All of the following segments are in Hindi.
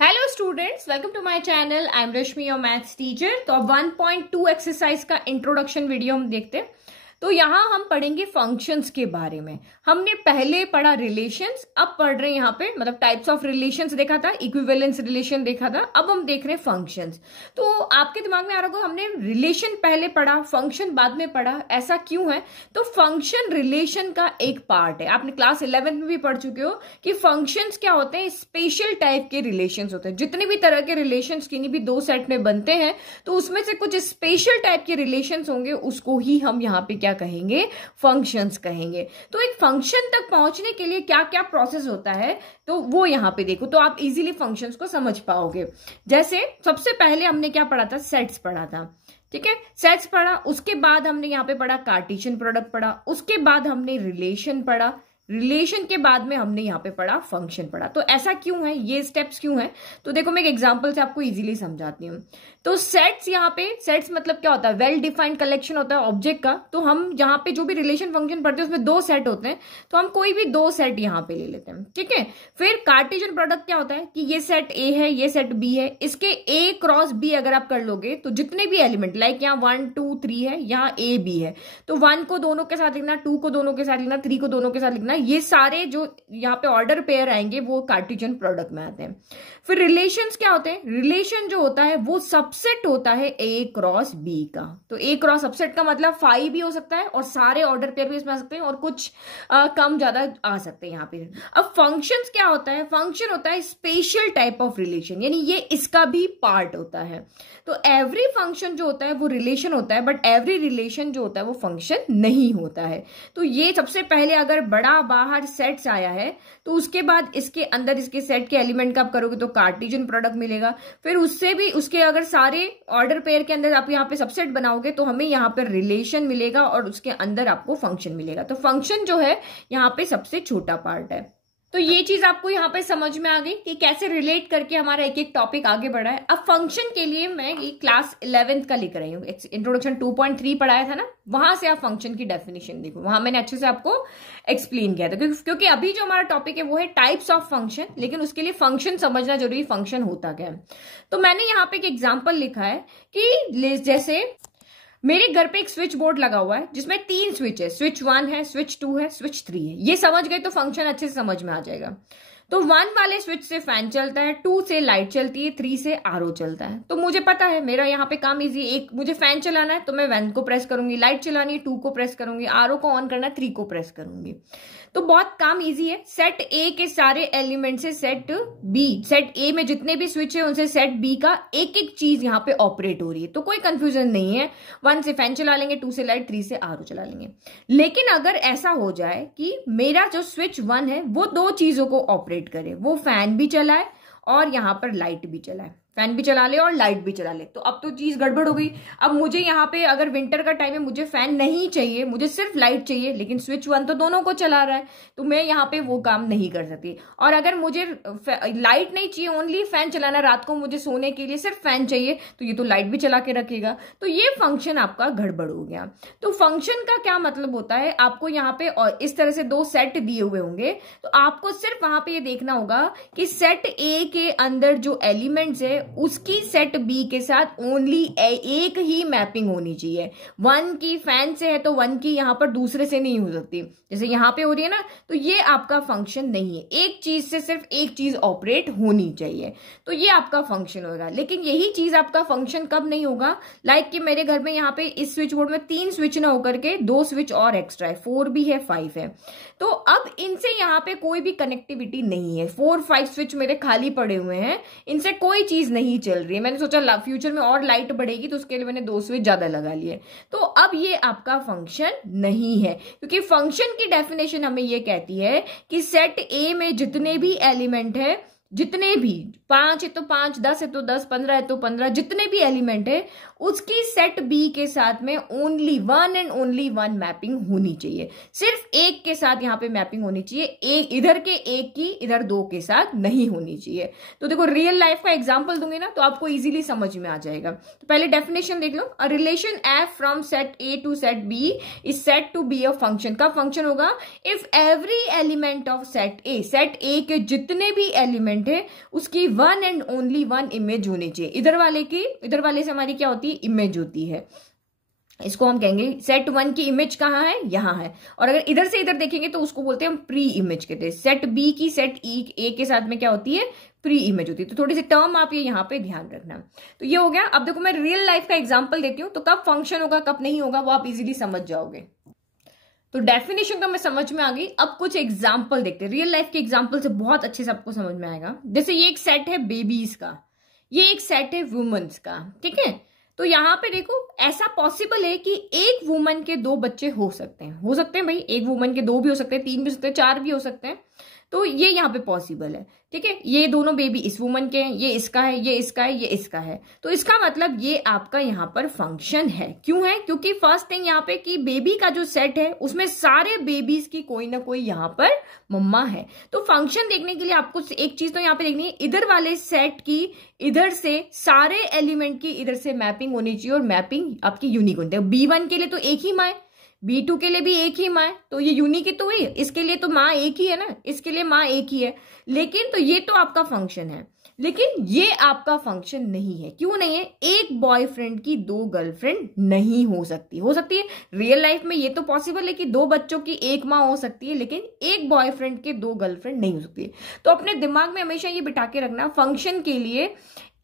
Hello students, welcome to my channel. I am Rashmi, your maths teacher. तो अब 1.2 एक्सरसाइज का इंट्रोडक्शन वीडियो हम देखते हैं। तो यहाँ हम पढ़ेंगे फंक्शंस के बारे में। हमने पहले पढ़ा रिलेशंस, अब पढ़ रहे हैं यहाँ पे मतलब टाइप्स ऑफ रिलेशंस देखा था, इक्विवेलेंस रिलेशन देखा था, अब हम देख रहे हैं फंक्शंस। तो आपके दिमाग में आ रहा होगा हमने रिलेशन पहले पढ़ा, फंक्शन बाद में पढ़ा, ऐसा क्यों है? तो फंक्शन रिलेशन का एक पार्ट है। आपने क्लास 11 में भी पढ़ चुके हो कि फंक्शंस क्या होते हैं, स्पेशल टाइप के रिलेशंस होते हैं। जितने भी तरह के रिलेशंस किन्हीं भी दो सेट में बनते हैं तो उसमें से कुछ स्पेशल टाइप के रिलेशंस होंगे, उसको ही हम यहाँ पे क्या कहेंगे, फंक्शंस कहेंगे। तो एक फंक्शन तक पहुंचने के लिए क्या क्या प्रोसेस होता है तो वो यहां पे देखो, तो आप इजीली फंक्शंस को समझ पाओगे। जैसे सबसे पहले हमने क्या पढ़ा था, सेट्स पढ़ा था, ठीक है। सेट्स पढ़ा, उसके बाद हमने यहाँ पे पढ़ा कार्टेशियन प्रोडक्ट पढ़ा, उसके बाद हमने रिलेशन पढ़ा, रिलेशन के बाद में हमने यहाँ पे पढ़ा फंक्शन पढ़ा। तो ऐसा क्यों है, ये स्टेप्स क्यों है? तो देखो मैं एक एग्जांपल से आपको इजीली समझाती हूँ। तो सेट्स, यहाँ पे सेट्स मतलब क्या होता है, वेल डिफाइंड कलेक्शन होता है ऑब्जेक्ट का। तो हम यहाँ पे जो भी रिलेशन फंक्शन पढ़ते हैं उसमें दो सेट होते हैं, तो हम कोई भी दो सेट यहाँ पे ले लेते हैं, ठीक है। फिर कार्टेशियन प्रोडक्ट क्या होता है कि ये सेट ए है, ये सेट बी है, इसके ए क्रॉस बी अगर आप कर लोगे तो जितने भी एलिमेंट, लाइक यहाँ 1 2 3 है, यहाँ ए बी है, तो 1 को दोनों के साथ लिखना, 2 को दोनों के साथ लिखना, 3 को दोनों के साथ लिखना, ये सारे जो यहाँ पे ऑर्डर पेयर आएंगे वो कार्टेशियन प्रोडक्ट में आते हैं। फिर रिलेशंस क्या होते हैं, रिलेशन जो होता है वो सबसेट होता है ए क्रॉस बी का। तो ए क्रॉस सबसेट का मतलब 5 भी हो सकता है और सारे ऑर्डर पेयर भी इसमें आ सकते हैं और कुछ कम ज्यादा आ सकते हैं यहाँ पे। अब फंक्शंस क्या होता है, फंक्शन होता है स्पेशल टाइप ऑफ रिलेशन, यानी ये इसका भी पार्ट होता है। तो एवरी फंक्शन जो होता है वो रिलेशन होता है, बट एवरी रिलेशन जो होता है वो फंक्शन नहीं होता है। तो ये सबसे पहले अगर बड़ा बाहर सेट्स आया है तो उसके बाद इसके अंदर इसके सेट के एलिमेंट का आप करोगे तो कार्टेशियन प्रोडक्ट मिलेगा। फिर उससे भी उसके अगर सारे ऑर्डर पेयर के अंदर आप यहाँ पे सबसेट बनाओगे तो हमें यहाँ पे रिलेशन मिलेगा और उसके अंदर आपको फंक्शन मिलेगा। तो फंक्शन जो है यहाँ पे सबसे छोटा पार्ट है। तो ये चीज आपको यहाँ पे समझ में आ गई कि कैसे रिलेट करके हमारा एक एक टॉपिक आगे बढ़ा है। अब फंक्शन के लिए मैं ये क्लास 11th का लिख रही हूँ, इंट्रोडक्शन 2.3 पढ़ाया था ना, वहां से आप फंक्शन की डेफिनेशन देखो, वहां मैंने अच्छे से आपको एक्सप्लेन किया था। क्योंकि अभी जो हमारा टॉपिक है वो है टाइप्स ऑफ फंक्शन, लेकिन उसके लिए फंक्शन समझना जरूरी, फंक्शन होता क्या है। तो मैंने यहाँ पे एक एग्जाम्पल लिखा है कि जैसे मेरे घर पे एक स्विच बोर्ड लगा हुआ है जिसमें 3 स्विच है, स्विच 1 है, स्विच 2 है, स्विच 3 है। ये समझ गए तो फंक्शन अच्छे से समझ में आ जाएगा। तो 1 वाले स्विच से फैन चलता है, 2 से लाइट चलती है, 3 से आरओ चलता है। तो मुझे पता है मेरा यहाँ पे काम इजी है, एक मुझे फैन चलाना है तो मैं 1 को प्रेस करूंगी, लाइट चलानी है 2 को प्रेस करूंगी, आरओ को ऑन करना है 3 को प्रेस करूंगी। तो बहुत काम इजी है। सेट ए के सारे एलिमेंट से सेट बी, सेट ए में जितने भी स्विच है उनसे सेट बी का एक एक चीज यहाँ पे ऑपरेट हो रही है, तो कोई कंफ्यूजन नहीं है। 1 से फैन चला लेंगे, 2 से लाइट, 3 से आरओ चला लेंगे। लेकिन अगर ऐसा हो जाए कि मेरा जो स्विच 1 है वो दो चीजों को ऑपरेट करे, वो फैन भी चलाए और यहां पर लाइट भी चलाए, फैन भी चला ले और लाइट भी चला ले, तो अब तो चीज गड़बड़ हो गई। अब मुझे यहाँ पे अगर विंटर का टाइम है, मुझे फैन नहीं चाहिए, मुझे सिर्फ लाइट चाहिए, लेकिन स्विच 1 तो दोनों को चला रहा है, तो मैं यहाँ पे वो काम नहीं कर सकती। और अगर मुझे लाइट नहीं चाहिए, ओनली फैन चलाना, रात को मुझे सोने के लिए सिर्फ फैन चाहिए, तो ये तो लाइट भी चला के रखेगा, तो ये फंक्शन आपका गड़बड़ हो गया। तो फंक्शन का क्या मतलब होता है, आपको यहाँ पे और इस तरह से 2 सेट दिए हुए होंगे, तो आपको सिर्फ वहां पे ये देखना होगा कि सेट ए के अंदर जो एलिमेंट्स है उसकी सेट बी के साथ ओनली एक ही मैपिंग होनी चाहिए। 1 की फैन से है तो 1 की यहां पर दूसरे से नहीं हो सकती, जैसे यहां पे हो रही है ना, तो ये आपका फंक्शन नहीं है। एक चीज से सिर्फ एक चीज ऑपरेट होनी चाहिए, तो ये आपका फंक्शन होगा। लेकिन यही चीज आपका फंक्शन कब नहीं होगा, लाइक कि मेरे घर में यहाँ पे इस स्विच बोर्ड में 3 स्विच ना होकर के 2 स्विच और एक्स्ट्रा है, 4 भी है, 5 है। तो अब इनसे यहाँ पे कोई भी कनेक्टिविटी नहीं है, 4 5 स्विच मेरे खाली पड़े हुए हैं, इनसे कोई चीज नहीं चल रही है। मैंने सोचा फ्यूचर में और लाइट बढ़ेगी तो उसके लिए मैंने 2 स्विच ज्यादा लगा लिए, तो अब ये आपका फंक्शन नहीं है। क्योंकि फंक्शन की डेफिनेशन हमें ये कहती है कि सेट ए में जितने भी एलिमेंट है, जितने भी 5 है तो 5, 10 है तो 10, 15 है तो 15, जितने भी एलिमेंट है उसकी सेट बी के साथ में ओनली 1 एंड ओनली 1 मैपिंग होनी चाहिए। सिर्फ एक के साथ यहाँ पे मैपिंग होनी चाहिए, एक इधर के एक की इधर 2 के साथ नहीं होनी चाहिए। तो देखो रियल लाइफ का एग्जांपल दूंगी ना तो आपको इजीली समझ में आ जाएगा। तो पहले डेफिनेशन देख लो, a relation f from set A to set B is said to be a function. का फंक्शन होगा if every element of set A के जितने भी एलिमेंट एलिमेंट है उसकी one and only one image होनी चाहिए। इधर वाले से हमारी क्या होती है, इमेज होती है। इसको हम कहेंगे सेट 1 की इमेज कहाँ है, यहाँ है। और अगर इधर से इधर देखेंगे तो उसको बोलते हैं हम प्री इमेज कहते हैं। सेट बी की सेट ए के साथ में क्या होती है, प्री इमेज होती है। तो थोड़ी सी टर्म आप ये यहाँ पे ध्यान रखना। तो ये हो गया। अब देखो मैं रियल लाइफ का एग्जांपल देती हूँ, तो कब फंक्शन होगा कब नहीं होगा वो आप इजीली समझ जाओगे। तो डेफिनेशन तो मैं समझ में आ गई। अब कुछ एग्जाम्पल देखते हैं। रियल लाइफ के एग्जाम्पल से बहुत अच्छे से आपको समझ में आएगा। जैसे ये एक सेट है बेबीज का, ये एक सेट है वुमेन्स का, ठीक है। तो यहाँ पे देखो ऐसा पॉसिबल है कि एक वुमन के 2 बच्चे हो सकते हैं भाई। एक वुमन के 2 भी हो सकते हैं, 3 भी हो सकते हैं, 4 भी हो सकते हैं। तो ये यहाँ पे पॉसिबल है, ठीक है। ये दोनों बेबी इस वुमन के हैं, ये इसका है, ये इसका है, ये इसका है। तो इसका मतलब ये आपका यहाँ पर फंक्शन है। क्यों है, क्योंकि फर्स्ट थिंग यहाँ पे कि बेबी का जो सेट है उसमें सारे बेबीज की कोई ना कोई यहाँ पर मम्मा है। तो फंक्शन देखने के लिए आपको एक चीज तो यहाँ पे देखनी है, इधर वाले सेट की इधर से सारे एलिमेंट की इधर से मैपिंग होनी चाहिए, और मैपिंग आपकी यूनिक होनी चाहिए। B1 के लिए तो एक ही माँ है, B2 के लिए भी एक ही माँ है, तो ये यूनिक ही तो हुई। इसके लिए तो माँ एक ही है ना, इसके लिए माँ एक ही है। लेकिन तो ये तो आपका फंक्शन है, लेकिन ये आपका फंक्शन नहीं है। क्यों नहीं है, एक बॉयफ्रेंड की 2 गर्लफ्रेंड नहीं हो सकती। हो सकती है रियल लाइफ में, ये तो पॉसिबल है कि 2 बच्चों की एक माँ हो सकती है, लेकिन एक बॉयफ्रेंड के 2 गर्लफ्रेंड नहीं हो सकती है। तो अपने दिमाग में हमेशा ये बिठा के रखना, फंक्शन के लिए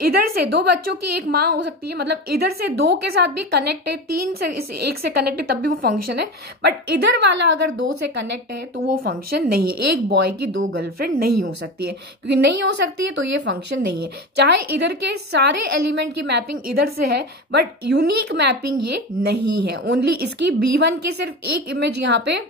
इधर से 2 बच्चों की एक माँ हो सकती है, मतलब इधर से 2 के साथ भी कनेक्ट है, 3 से 1 से कनेक्ट है, तब भी वो फंक्शन है। बट इधर वाला अगर 2 से कनेक्ट है तो वो फंक्शन नहीं है। एक बॉय की 2 गर्लफ्रेंड नहीं हो सकती है, क्योंकि नहीं हो सकती है तो ये फंक्शन नहीं है। चाहे इधर के सारे एलिमेंट की मैपिंग इधर से है, बट यूनिक मैपिंग ये नहीं है। ओनली इसकी B1 की सिर्फ एक इमेज यहाँ पे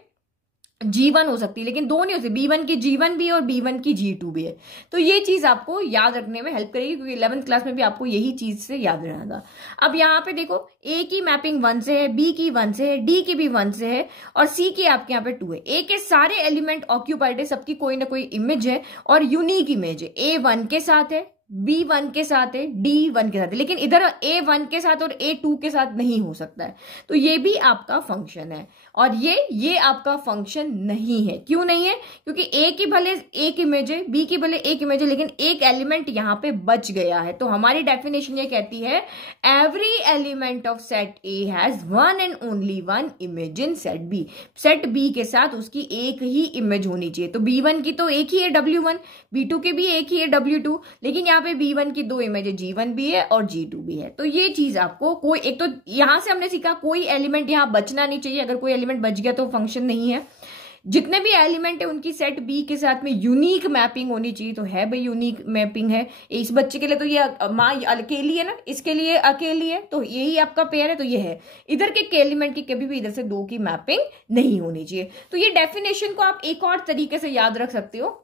G1 हो सकती है, लेकिन 2 नहीं हो सकती। B1 की G1 भी है और B1 की G2 भी है। तो ये चीज आपको याद रखने में हेल्प करेगी, क्योंकि 11th क्लास में भी आपको यही चीज से याद रहना था। अब यहाँ पे देखो A की मैपिंग 1 से है, B की 1 से है, D की भी 1 से है, और C की आपके यहाँ पे 2 है। A के सारे एलिमेंट ऑक्यूपाइड है, सबकी कोई ना कोई इमेज है और यूनिक इमेज है। A1 के साथ है, B1 के साथ है, D1 के साथ है, लेकिन इधर A1 के साथ और A2 के साथ नहीं हो सकता है। तो ये भी आपका फंक्शन है, और ये आपका फंक्शन नहीं है। क्यों नहीं है, क्योंकि A की भले एक इमेज है, B की भले एक इमेज है, लेकिन एक एलिमेंट यहाँ पे बच गया है। तो हमारी डेफिनेशन ये कहती है every element of set A has one and only one image in set B। Set B के साथ उसकी एक ही इमेज होनी चाहिए। तो B1 की तो एक ही है W1, B2 के भी एक ही है W2, लेकिन यहाँ पे B1 की 2 इमेज है, G1 भी है और G2 भी है। तो ये चीज आपको कोई एक तो यहां से हमने सीखा कोई एलिमेंट यहां बचना नहीं चाहिए। अगर कोई एलिमेंट बच गया तो फंक्शन नहीं है। जितने भी एलिमेंट है उनकी सेट B के साथ में यूनिक मैपिंग होनी चाहिए। तो है भाई यूनिक मैपिंग है। इस बच्चे के लिए तो ये माँ अकेली है ना, इसके लिए अकेली है, तो यही आपका पेयर है, तो ये है। इधर के एलिमेंट की कभी भी इधर से 2 की मैपिंग नहीं होनी चाहिए। तो ये डेफिनेशन को आप एक और तरीके से याद रख सकते हो।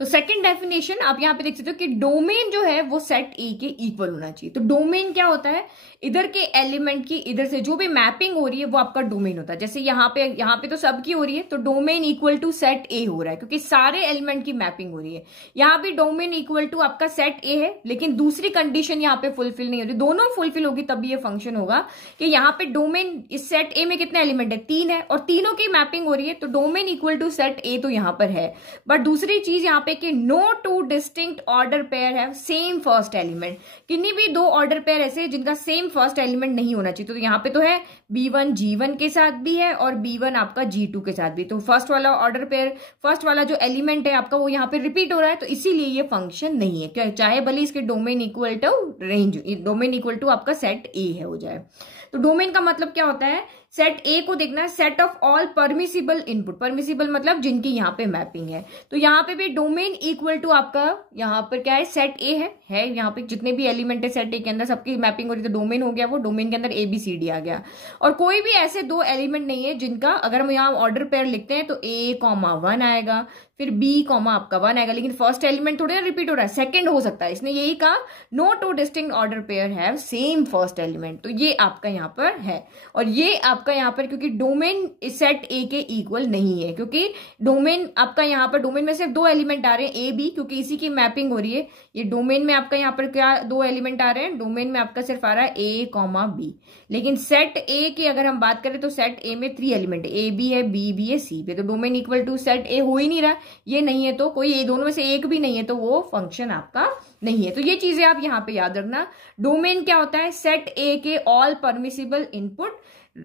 तो सेकंड डेफिनेशन आप यहां पे देख सकते हो कि डोमेन जो है वो सेट ए के इक्वल होना चाहिए। तो डोमेन क्या होता है, इधर के एलिमेंट की इधर से जो भी मैपिंग हो रही है वो आपका डोमेन होता है। जैसे यहाँ पे तो सबकी हो रही है, तो domain equal to set A हो रहा है, क्योंकि सारे एलिमेंट की मैपिंग हो रही है। यहाँ पे डोमेन इक्वल टू आपका सेट ए है, लेकिन दूसरी कंडीशन यहाँ पे फुलफिल नहीं हो रही। दोनों फुलफिल होगी तभी ये फंक्शन होगा कि यहाँ पे डोमेन इस सेट ए में कितने एलिमेंट है, 3 है, और तीनों की मैपिंग हो रही है। तो domain equal to set A तो यहाँ पर है। बट दूसरी चीज यहाँ पे कि no 2 distinct order pair have same first element. किन्हीं भी 2 ऑर्डर पेयर ऐसे जिनका सेम फर्स्ट एलिमेंट नहीं होना चाहिए। तो यहाँ पे तो है B1 G1 के साथ भी है और B1 आपका G2 के साथ भी। तो फर्स्ट वाला ऑर्डर पेयर, फर्स्ट वाला जो एलिमेंट है आपका वो यहाँ पे रिपीट हो रहा है, तो इसीलिए ये फंक्शन नहीं है। क्या चाहे भले इसके domain equal to range, domain equal to आपका सेट ए है हो जाए। तो डोमेन का मतलब क्या होता है, सेट ए को देखना है set of all permissible input. Permissible मतलब जिनकी यहाँ पे मैपिंग है। तो यहाँ पे भी डोमेन इक्वल टू आपका यहाँ पर क्या है, सेट ए है। यहाँ पे जितने भी एलिमेंट है सेट ए के अंदर सबकी मैपिंग हो रही है, तो डोमेन हो गया वो। डोमेन के अंदर ABCD आ गया, और कोई भी ऐसे 2 एलिमेंट नहीं है जिनका अगर हम यहाँ ऑर्डर पेयर लिखते हैं तो A,1 आएगा, फिर B, आपका 1 आएगा, लेकिन फर्स्ट एलिमेंट थोड़ी ना रिपीट हो रहा है, सेकंड हो सकता है। इसने यही कहा no 2 distinct order pair have same first element. तो ये आपका यहाँ पर है, और ये आपका यहाँ पर, क्योंकि डोमेन सेट ए के इक्वल नहीं है, क्योंकि डोमेन आपका यहाँ पर, डोमेन में सिर्फ 2 एलिमेंट आ रहे हैं ए बी, क्योंकि इसी की मैपिंग हो रही है। ये डोमेन में आपका यहाँ पर क्या 2 एलिमेंट आ रहे हैं, डोमेन में आपका सिर्फ आ रहा है ए कॉमा बी। लेकिन सेट ए की अगर हम बात करें तो सेट ए में 3 एलिमेंट है, ए बी है, बी बी है, सी पे, तो domain equal to set A हो ही नहीं रहा। ये नहीं है तो कोई, ये दोनों में से एक भी नहीं है तो वो फंक्शन आपका नहीं है। तो ये चीजें आप यहाँ पे याद रखना। डोमेन क्या होता है, सेट ए के ऑल परमिसिबल इनपुट,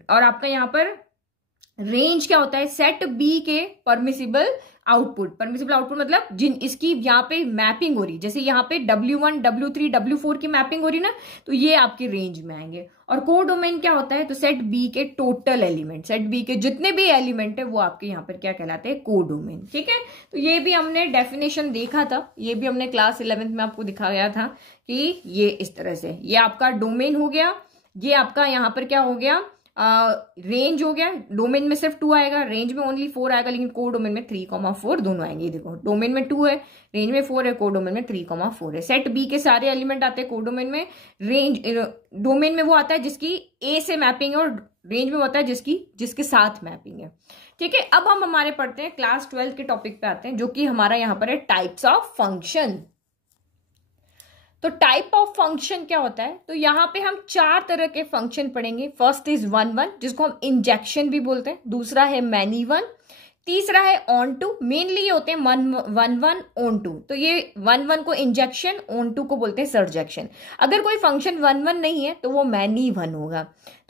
और आपका यहाँ पर रेंज क्या होता है, सेट बी के परमिसिबल आउटपुट। परमिसिबल आउटपुट मतलब जिन इसकी यहाँ पे मैपिंग हो रही, जैसे यहाँ पे W1 W3 W4 की मैपिंग हो रही ना, तो ये आपके रेंज में आएंगे। और कोडोमेन क्या होता है, तो सेट बी के टोटल एलिमेंट, सेट बी के जितने भी एलिमेंट है वो आपके यहाँ पर क्या कहलाते हैं, कोडोमेन। ठीक है, तो ये भी हमने डेफिनेशन देखा था, ये भी हमने क्लास 11th में आपको दिखाया था कि ये इस तरह से, ये आपका डोमेन हो गया, ये आपका यहाँ पर क्या हो गया, रेंज हो गया। डोमेन में सिर्फ 2 आएगा, रेंज में ओनली 4 आएगा, लेकिन कोडोमेन में 3,4 दोनों आएंगे। देखो डोमेन में 2 है, रेंज में 4 है, कोडोमेन में 3,4 है। सेट बी के सारे एलिमेंट आते हैं कोडोमेन में, रेंज डोमेन में वो आता है जिसकी ए से मैपिंग है, और रेंज में वो आता है जिसके साथ मैपिंग है। ठीक है, अब हम हमारे पढ़ते हैं क्लास 12 के टॉपिक पे आते हैं, जो कि हमारा यहाँ पर है टाइप्स ऑफ फंक्शन। तो टाइप ऑफ फंक्शन क्या होता है, तो यहाँ पे हम 4 तरह के फंक्शन पढ़ेंगे। फर्स्ट इज 1 जिसको हम इंजेक्शन भी बोलते हैं, दूसरा है मैनी वन, तीसरा है ऑन टू। मेनली ये होते हैं 1 ऑन टू, तो ये 1 को इंजेक्शन, ऑन टू को बोलते हैं सरजेक्शन। अगर कोई फंक्शन 1 नहीं है तो वो मैनी वन होगा,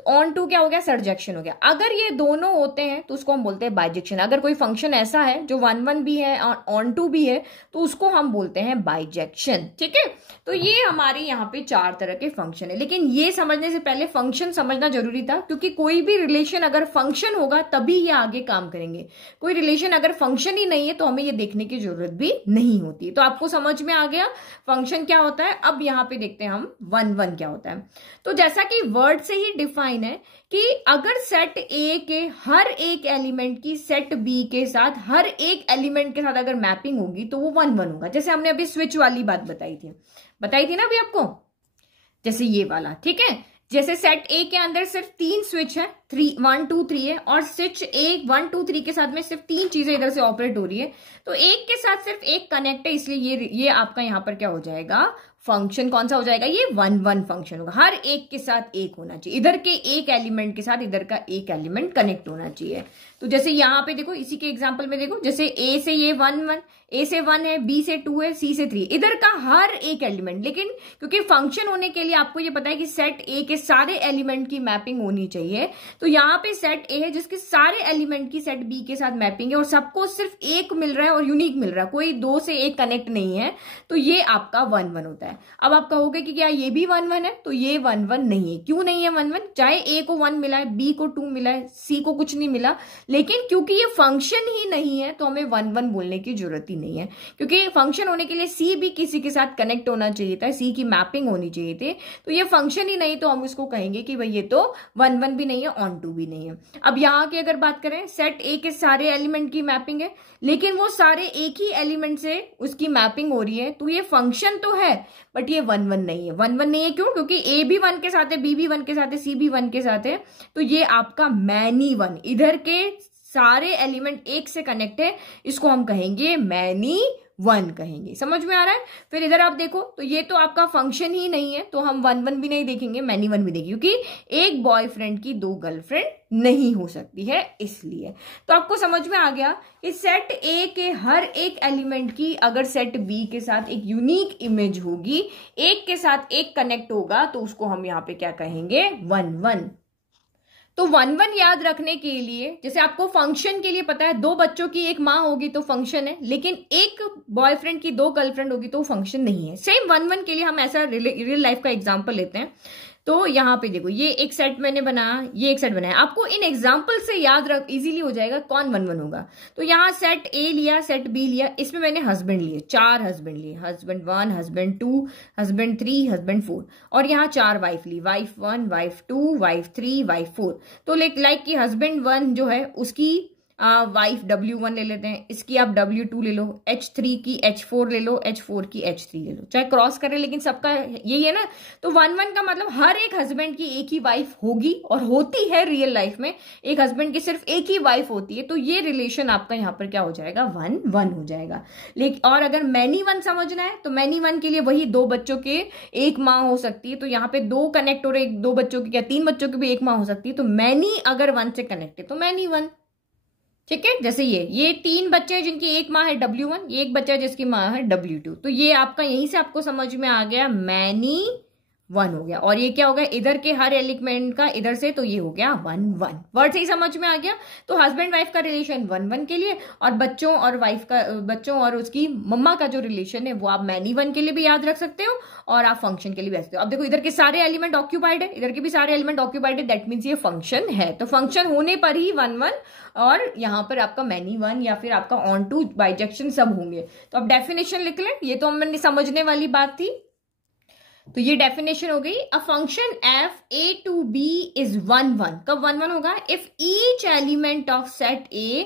ऑन टू क्या हो गया, सरजेक्शन हो गया। अगर ये दोनों होते हैं तो उसको हम बोलते हैं बाइजेक्शन। अगर कोई फंक्शन ऐसा है जो 1 भी है और ऑन टू भी है तो उसको हम बोलते हैं बाइजेक्शन। ठीक है, तो ये हमारे यहाँ पे 4 तरह के फंक्शन है। लेकिन ये समझने से पहले फंक्शन समझना जरूरी था, क्योंकि कोई भी रिलेशन अगर फंक्शन होगा तभी ये आगे काम करेंगे। कोई रिलेशन अगर फंक्शन ही नहीं है तो हमें ये देखने की जरूरत भी नहीं होती। तो आपको समझ में आ गया फंक्शन क्या होता है। अब यहाँ पे देखते हैं हम 1 क्या होता है। तो जैसा कि वर्ड से ही डिफाइन है कि अगर सेट ए के हर एक एलिमेंट की सेट बी के साथ, हर एक एलिमेंट के साथ अगर मैपिंग होगी तो वो 1 होगा। जैसे हमने अभी स्विच वाली बात बताई थी ना अभी आपको, जैसे ये वाला। ठीक है, जैसे सेट ए के अंदर सिर्फ 3 स्विच है, 1 2 3 है, और स्विच ए 1 2 3 के साथ में सिर्फ 3 चीजें इधर से ऑपरेट हो रही है, तो एक के साथ सिर्फ एक कनेक्ट है, इसलिए ये आपका यहां पर क्या हो जाएगा, फंक्शन कौन सा हो जाएगा, ये 1 फंक्शन होगा। हर एक के साथ एक होना चाहिए, इधर के एक एलिमेंट के साथ इधर का एक एलिमेंट कनेक्ट होना चाहिए। तो जैसे यहाँ पे देखो, इसी के एग्जांपल में देखो, जैसे ए से ये 1 ए से 1 है, बी से 2 है, सी से 3, इधर का हर एक एलिमेंट। लेकिन क्योंकि फंक्शन होने के लिए आपको ये पता है कि सेट ए के सारे एलिमेंट की मैपिंग होनी चाहिए, तो यहाँ पे सेट ए है जिसके सारे एलिमेंट की सेट बी के साथ मैपिंग है, और सबको सिर्फ एक मिल रहा है और यूनिक मिल रहा है, कोई 2 से 1 कनेक्ट नहीं है, तो ये आपका 1 होता है। अब आप कहोगे कि क्या ये भी 1 है, तो ये 1 नहीं है। क्यों नहीं है 1? चाहे ए को 1 मिला है, बी को 2 मिला है, सी को कुछ नहीं मिला, लेकिन क्योंकि ये फंक्शन ही नहीं है तो हमें 1 बोलने की जरूरत ही नहीं है। क्योंकि फंक्शन होने के लिए सी भी किसी के साथ कनेक्ट होना चाहिए था, सी की मैपिंग होनी चाहिए थी, तो ये फंक्शन ही नहीं, तो हम इसको कहेंगे कि भाई ये तो 1 भी नहीं है, ऑन टू भी नहीं है। अब यहाँ की अगर बात करें, सेट ए के सारे एलिमेंट की मैपिंग है, लेकिन वो सारे एक ही एलिमेंट से उसकी मैपिंग हो रही है, तो ये फंक्शन तो है बट ये 1 नहीं है। 1 नहीं है क्यों? क्योंकि ए भी 1 के साथ है, बी भी 1 के साथ है, सी भी 1 के साथ है, तो ये आपका मैनी वन, इधर के सारे एलिमेंट एक से कनेक्ट है, इसको हम कहेंगे मैनी 1 कहेंगे। समझ में आ रहा है? फिर इधर आप देखो, तो ये तो आपका फंक्शन ही नहीं है, तो हम 1 भी नहीं देखेंगे, मैनी 1 भी देखेंगे, क्योंकि एक बॉयफ्रेंड की 2 गर्लफ्रेंड नहीं हो सकती है, इसलिए। तो आपको समझ में आ गया कि सेट ए के हर एक एलिमेंट की अगर सेट बी के साथ एक यूनिक इमेज होगी, एक के साथ एक कनेक्ट होगा, तो उसको हम यहाँ पे क्या कहेंगे, 1 तो 1 याद रखने के लिए, जैसे आपको फंक्शन के लिए पता है 2 बच्चों की एक माँ होगी तो फंक्शन है, लेकिन एक बॉयफ्रेंड की 2 गर्लफ्रेंड होगी तो फंक्शन नहीं है। सेम 1 के लिए हम ऐसा रियल लाइफ का एग्जांपल लेते हैं। तो यहाँ पे देखो, ये एक सेट मैंने बनाया, ये एक सेट बनाया, आपको इन एग्जाम्पल से याद रख, इजीली हो जाएगा कौन 1 होगा। तो यहाँ सेट ए लिया, सेट बी लिया, इसमें मैंने हस्बैंड लिए, 4 हस्बैंड लिए, हस्बैंड 1, हस्बैंड 2, हस्बैंड 3, हस्बैंड 4, और यहाँ 4 वाइफ ली, वाइफ 1, वाइफ 2, वाइफ 3, वाइफ 4। तो लाइक कि हस्बैंड 1 जो है उसकी वाइफ W1 ले लेते हैं, इसकी आप W2 ले लो, H3 की H4 ले लो, H4 की H3 ले लो, चाहे क्रॉस करें, लेकिन सबका यही है ना। तो 1-1 का मतलब हर एक हस्बैंड की एक ही वाइफ होगी, और होती है रियल लाइफ में, एक हस्बैंड की सिर्फ एक ही वाइफ होती है। तो ये रिलेशन आपका यहाँ पर क्या हो जाएगा, 1-1 हो जाएगा। लेकिन और अगर मैनी वन समझना है तो मैनी वन के लिए वही 2 बच्चों के एक माँ हो सकती है। तो यहाँ पे 2 कनेक्ट हो रहे, 2 बच्चों की क्या 3 बच्चों की भी एक माँ हो सकती है। तो मैनी अगर 1 से कनेक्ट है तो मैनी 1, ठीक है। जैसे ये 3 बच्चे हैं जिनकी एक माँ है W1, ये एक बच्चा है जिसकी माँ है W2। तो ये आपका यहीं से आपको समझ में आ गया, मैनी 1 हो गया। और ये क्या हो गया, इधर के हर एलिमेंट का इधर से, तो ये हो गया 1-1। वर्ड से ही समझ में आ गया। तो हस्बैंड वाइफ का रिलेशन 1-1 के लिए, और बच्चों और वाइफ का, बच्चों और उसकी मम्मा का जो रिलेशन है वो आप मैनी 1 के लिए भी याद रख सकते हो, और आप फंक्शन के लिए भी सकते हो। अब देखो इधर के सारे एलिमेंट ऑक्यूपाइड है, इधर के भी सारे एलिमेंट ऑक्यूपाइड है, दैट मीन्स ये फंक्शन है। तो फंक्शन होने पर ही 1-1 और यहाँ पर आपका मैनी 1 या फिर आपका ऑन टू बाइजेक्शन सब होंगे। तो अब डेफिनेशन लिख लें, ये तो हमने समझने वाली बात थी। तो ये डेफिनेशन हो गई, a function f A to B is 1-1। कब 1-1 होगा, if each element of set A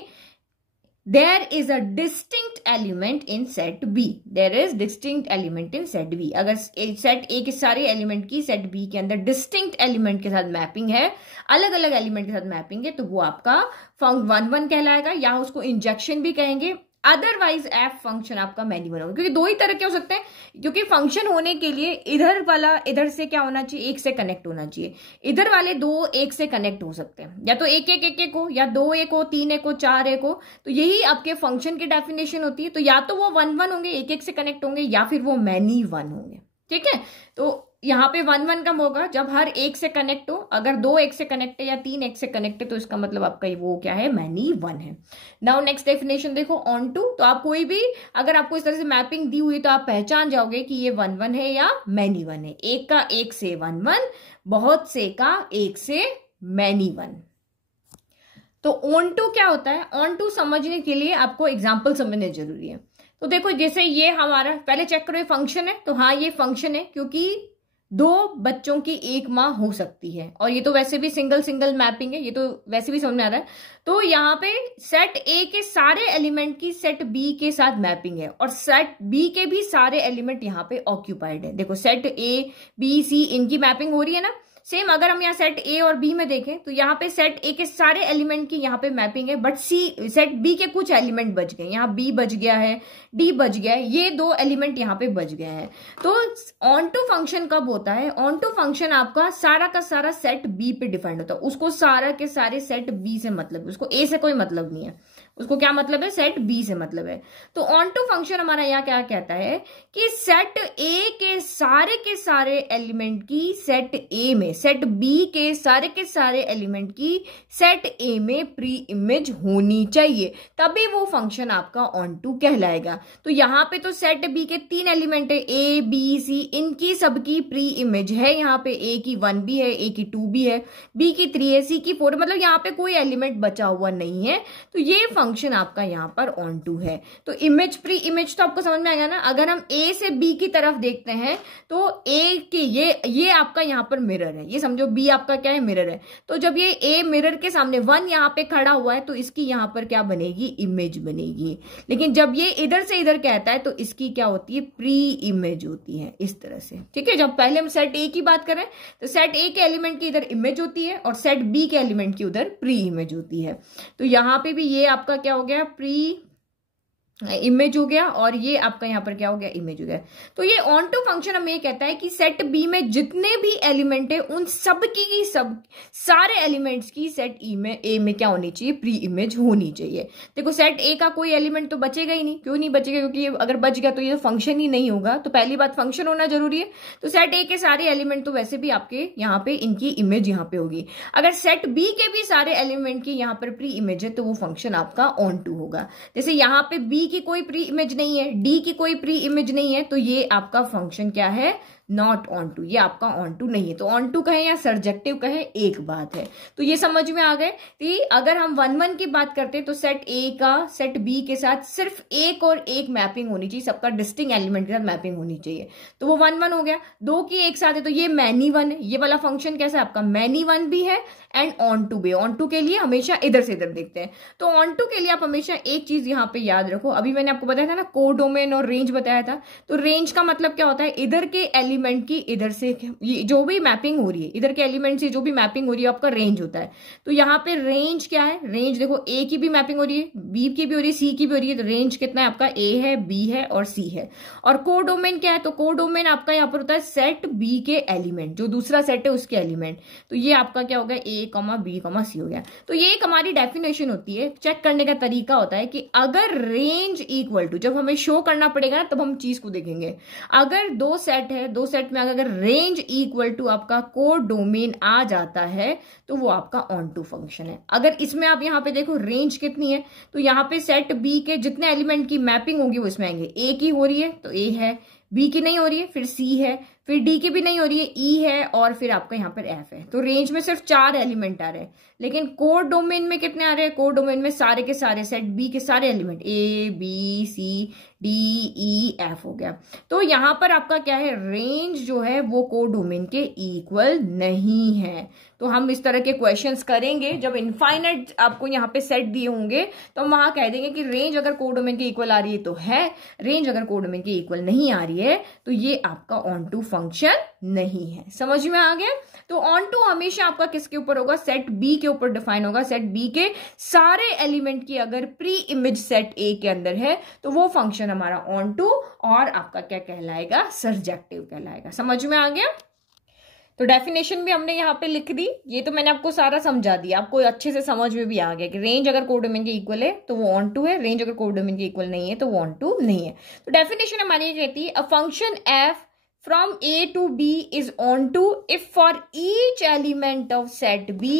there is a distinct element in set B, there is distinct element in set B. अगर सेट ए के सारे एलिमेंट की सेट बी के अंदर डिस्टिंक्ट एलिमेंट के साथ मैपिंग है, अलग अलग एलिमेंट के साथ मैपिंग है, तो वो आपका 1-1 कहलाएगा, या उसको इंजेक्शन भी कहेंगे। अदरवाइज एफ फंक्शन आपका मैनी 1 होगा, क्योंकि 2 ही तरह के हो सकते हैं। क्योंकि फंक्शन होने के लिए इधर वाला इधर से क्या होना चाहिए, 1 से कनेक्ट होना चाहिए। इधर वाले 2 1 से कनेक्ट हो सकते हैं, या तो 1-1-1-1 हो, या 2-1 हो, 3-1 हो, 4-1 हो। तो यही आपके फंक्शन की डेफिनेशन होती है। तो या तो वो 1-1 होंगे, 1-1 से कनेक्ट होंगे, या फिर वो मैनी 1 होंगे, ठीक है। तो यहाँ पे 1-1 कब होगा, जब हर 1 से कनेक्ट हो। अगर 2 1 से कनेक्ट है या 3 1 से कनेक्ट है, तो इसका मतलब आपका वो क्या है, मैनी 1 है। नाउ नेक्स्ट डेफिनेशन देखो, ऑन टू। तो आप कोई भी, अगर आपको इस तरह से मैपिंग दी हुई तो आप पहचान जाओगे कि ये 1-1 है या मैनी 1 है। एक का 1 से 1-1, बहुत से का 1 से मैनी 1। तो ऑन टू क्या होता है, ऑन टू समझने के लिए आपको एग्जाम्पल समझने जरूरी है। तो देखो जैसे ये हमारा, पहले चेक करो ये फंक्शन है, तो हाँ ये फंक्शन है, क्योंकि 2 बच्चों की एक माँ हो सकती है, और ये तो वैसे भी सिंगल मैपिंग है, ये तो वैसे भी समझ में आ रहा है। तो यहाँ पे सेट ए के सारे एलिमेंट की सेट बी के साथ मैपिंग है, और सेट बी के भी सारे एलिमेंट यहाँ पे ऑक्यूपाइड है। देखो सेट ए बी सी इनकी मैपिंग हो रही है ना। सेम अगर हम यहाँ सेट ए और बी में देखें तो यहाँ पे सेट ए के सारे एलिमेंट की यहाँ पे मैपिंग है, बट सेट बी के कुछ एलिमेंट बच गए, यहाँ बी बच गया है, डी बच गया है, ये 2 एलिमेंट यहाँ पे बच गए हैं। तो ऑन टू फंक्शन कब होता है, ऑन टू फंक्शन आपका सारा का सारा सेट बी पे डिफाइंड होता है। उसको सारा के सारे सेट बी से मतलब है, उसको ए से कोई मतलब नहीं है, उसको क्या मतलब है, सेट बी से मतलब है। तो ऑन टू फंक्शन हमारा यहाँ क्या कहता है कि सेट ए के सारे एलिमेंट की सेट ए में, सेट बी के सारे एलिमेंट की सेट ए में प्री इमेज होनी चाहिए, तभी वो फंक्शन आपका ऑन टू कहलाएगा। तो यहाँ पे तो सेट बी के 3 एलिमेंट है, ए बी सी, इनकी सबकी प्री इमेज है। यहाँ पे ए की 1 भी है, ए की 2 भी है, बी की 3 है, सी की 4, मतलब यहाँ पे कोई एलिमेंट बचा हुआ नहीं है। तो ये फंक्शन आपका यहाँ पर ऑन टू है। तो इमेज प्री इमेज तो आपको समझ में आएगा ना। अगर हम ए से बी की तरफ देखते हैं तो ए के ये आपका यहाँ पर मिरर है, ये समझो बी आपका क्या है, मिरर है। तो जब ये ए मिरर के सामने 1 यहाँ पे खड़ा हुआ है तो इसकी यहाँ पर क्या बनेगी, इमेज बनेगी। लेकिन जब ये इधर से इधर कहता है तो इसकी क्या होती है, प्री इमेज होती है, इस तरह से, ठीक है। जब पहले हम सेट ए की बात करें तो सेट ए के एलिमेंट की इधर इमेज होती है, और सेट बी के एलिमेंट की उधर प्री इमेज होती है। तो यहाँ पे भी ये आपका क्या हो गया, प्री इमेज हो गया, और ये आपका यहाँ पर क्या हो गया, इमेज हो गया। तो ये ऑन टू फंक्शन हमें ये कहता है कि सेट बी में जितने भी एलिमेंट है उन सब की सारे एलिमेंट्स की सेट ए में क्या होनी चाहिए, प्री इमेज होनी चाहिए। देखो सेट ए का कोई एलिमेंट तो बचेगा ही नहीं, क्यों नहीं बचेगा, क्योंकि अगर बच गया तो ये फंक्शन ही नहीं होगा। तो पहली बात फंक्शन होना जरूरी है। तो सेट ए के सारे एलिमेंट तो वैसे भी आपके यहाँ पे इनकी इमेज यहाँ पे होगी। अगर सेट बी के भी सारे एलिमेंट की यहाँ पर प्री इमेज है तो वो फंक्शन आपका ऑन टू होगा। जैसे यहाँ पे बी की कोई प्री इमेज नहीं है, डी की कोई प्री इमेज नहीं है, तो ये आपका फंक्शन क्या है, नॉट ऑन टू, ये आपका ऑन टू नहीं है। तो ऑन टू कहे या सब्जेक्टिव कहे एक बात है। तो ये समझ में आ गए कि अगर हम 1-1 की बात करते हैं तो सेट ए का सेट बी के साथ सिर्फ एक और एक मैपिंग होनी चाहिए, सबका डिस्टिंक्ट एलिमेंट के साथ मैपिंग होनी चाहिए, तो वो 1-1 हो गया। 2 की एक साथ है तो ये मैनी वन है, ये वाला फंक्शन कैसा है आपका, मैनी वन भी है एंड ऑन टू भी। ऑन टू के लिए हमेशा इधर से इधर देखते हैं। तो ऑन टू के लिए आप हमेशा एक चीज यहां पे याद रखो, अभी मैंने आपको बताया था ना कोडोमेन और रेंज बताया था। तो रेंज का मतलब क्या होता है, इधर के एलिमेंट की इधर से जो भी मैपिंग हो रही है, इधर के एलिमेंट से जो भी मैपिंग हो रही है आपका रेंज होता है। तो यहाँ पे रेंज क्या है, रेंज देखो ए की भी मैपिंग हो रही है, बी की भी हो रही है, सी की भी हो रही है। तो रेंज कितना है आपका, ए है, बी है और सी है। और कोडोमेन क्या है, तो कोडोमेन आपका यहाँ पर होता है सेट बी के एलिमेंट, जो दूसरा सेट है उसके एलिमेंट। तो ये आपका क्या हो गया, ए कॉमा बी कॉमा सी हो गया। तो ये एक हमारी डेफिनेशन होती है, चेक करने का तरीका होता है कि अगर रेंज इक्वल टू, जब हमें शो करना पड़ेगा ना तब हम चीज को देखेंगे। अगर 2 सेट है, 2 सेट में अगर रेंज इक्वल टू आपका कोडोमेन आ जाता है तो वो आपका ऑन टू फंक्शन है। अगर इसमें आप यहाँ पे देखो रेंज कितनी है, तो यहाँ पे सेट बी के जितने एलिमेंट की मैपिंग होगी वो इसमें आएंगे। ए की हो रही है तो ए है, बी की नहीं हो रही है फिर सी है, फिर डी की भी नहीं हो रही है ई है, और फिर आपका यहाँ पर एफ है। तो रेंज में सिर्फ 4 एलिमेंट आ रहे हैं, लेकिन कोड डोमेन में कितने आ रहे हैं, कोड डोमेन में सारे के सारे सेट बी के सारे element A B C D E F हो गया। तो यहां पर आपका क्या है, रेंज जो है वो कोड डोमेन के इक्वल नहीं है। तो हम इस तरह के क्वेश्चंस करेंगे जब इनफाइनाइट आपको यहाँ पे सेट दिए होंगे, तो हम वहां कह देंगे कि रेंज अगर कोड डोमेन के इक्वल आ रही है तो है, रेंज अगर कोड डोमेन के इक्वल नहीं आ रही है तो ये आपका ऑन टू फंक्शन नहीं है। समझ में आ गया। तो ऑन टू हमेशा आपका किसके ऊपर होगा, सेट बी के ऊपर डिफाइन होगा। सेट बी के सारे एलिमेंट की अगर प्री इमेज सेट ए के अंदर है तो वो फंक्शन हमारा ऑन टू और आपका क्या कहलाएगा, सर्जेक्टिव कहलाएगा। समझ में आ गया। तो डेफिनेशन भी हमने यहाँ पे लिख दी, ये तो मैंने आपको सारा समझा दिया, आपको अच्छे से समझ में भी आ गया कि रेंज अगर कोड डोमेन के इक्वल है तो वो ऑन टू है, रेंज अगर कोड डोमेन के इक्वल नहीं है तो वो ऑन टू नहीं है। तो डेफिनेशन हमारी ये कहती है, अ function F from A to B is onto if for each element of set B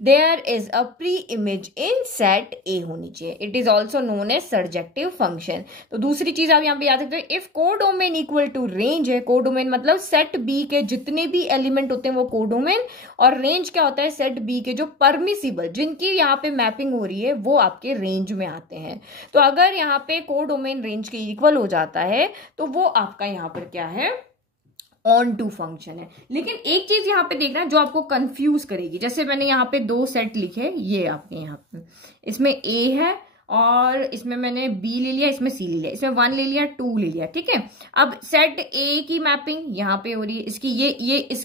there is a pre-image in set A होनी चाहिए। It is also known as surjective function। तो दूसरी चीज आप यहाँ पे याद रखते हो, if codomain equal to range है, codomain मतलब set B के जितने भी एलिमेंट होते हैं वो codomain, और range क्या होता है, set B के जो परमिसिबल जिनकी यहाँ पे मैपिंग हो रही है वो आपके रेंज में आते हैं। तो अगर यहाँ पे कोडोमेन रेंज के इक्वल हो जाता है तो वो आपका यहाँ पर क्या है, ऑन टू फंक्शन है। लेकिन एक चीज यहाँ पे देखना जो आपको कंफ्यूज करेगी, जैसे मैंने यहाँ पे 2 सेट लिखे, ये आपके यहाँ पे इसमें ए है और इसमें मैंने बी ले लिया, इसमें सी ले लिया, इसमें 1 ले लिया, 2 ले लिया, ठीक है। अब सेट ए की मैपिंग यहाँ पे हो रही है, इसकी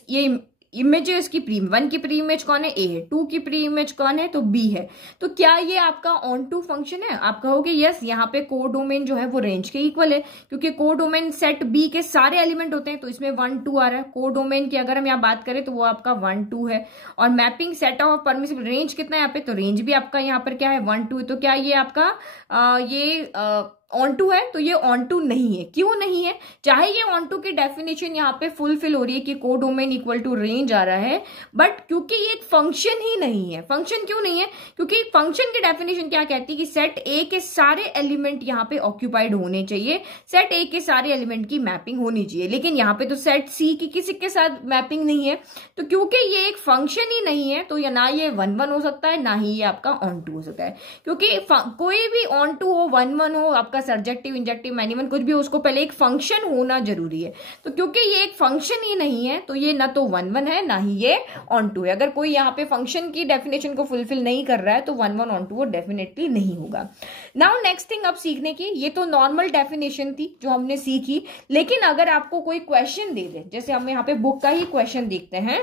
ये इमेज है, इसकी प्री 1 की प्री इमेज कौन है, ए है, 2 की प्री इमेज कौन है, तो बी है। तो क्या ये आपका ऑन टू फंक्शन है, आप कहोगे यस, यहाँ पे कोडोमेन जो है वो रेंज के इक्वल है, क्योंकि कोडोमेन सेट बी के सारे एलिमेंट होते हैं तो इसमें 1 2 आ रहा है। कोडोमेन की अगर हम यहाँ बात करें तो वो आपका 1 2 है, और mapping set of permissible range कितना है यहाँ पे, तो रेंज भी आपका यहाँ पर क्या है 1 2 है। तो क्या ये आपका ऑन टू है, तो ये ऑन टू नहीं है। क्यों नहीं है, चाहे ये ऑन टू की डेफिनेशन यहाँ पे फुलफिल हो रही है कि कोडोमेन इक्वल टू रेंज आ रहा है, बट क्योंकि ये एक फंक्शन ही नहीं है। फंक्शन क्यों नहीं है, क्योंकि फंक्शन की डेफिनेशन क्या कहती है कि सेट ए के सारे एलिमेंट यहाँ पे ऑक्यूपाइड होने चाहिए, सेट ए के सारे एलिमेंट की मैपिंग होनी चाहिए। लेकिन यहाँ पे तो सेट सी की किसी के साथ मैपिंग नहीं है, तो क्योंकि ये एक फंक्शन ही नहीं है तो ना ये 1 1 हो सकता है, ना ही ये आपका ऑन टू हो सकता है। क्योंकि कोई भी ऑन टू हो, 1 1 हो, आपका सर्जेक्टिव इंजेक्टिव मैनीवन कुछ भी हो, उसको पहले एक फंक्शन होना जरूरी है। तो क्योंकि ये एक फंक्शन ही नहीं है तो ये ना तो 1 1 है ना ही ये ऑन टू है। अगर कोई यहाँ पे फंक्शन की डेफिनेशन को फुलफिल नहीं कर रहा है तो 1 1 ऑन टू वो डेफिनेटली नहीं होगा। नाउ नेक्स्ट थिंग अब सीखने की, ये तो नॉर्मल डेफिनेशन थी जो हमने सीखी, लेकिन अगर आपको कोई क्वेश्चन दे दे, जैसे हम यहाँ पे बुक का ही क्वेश्चन देखते हैं,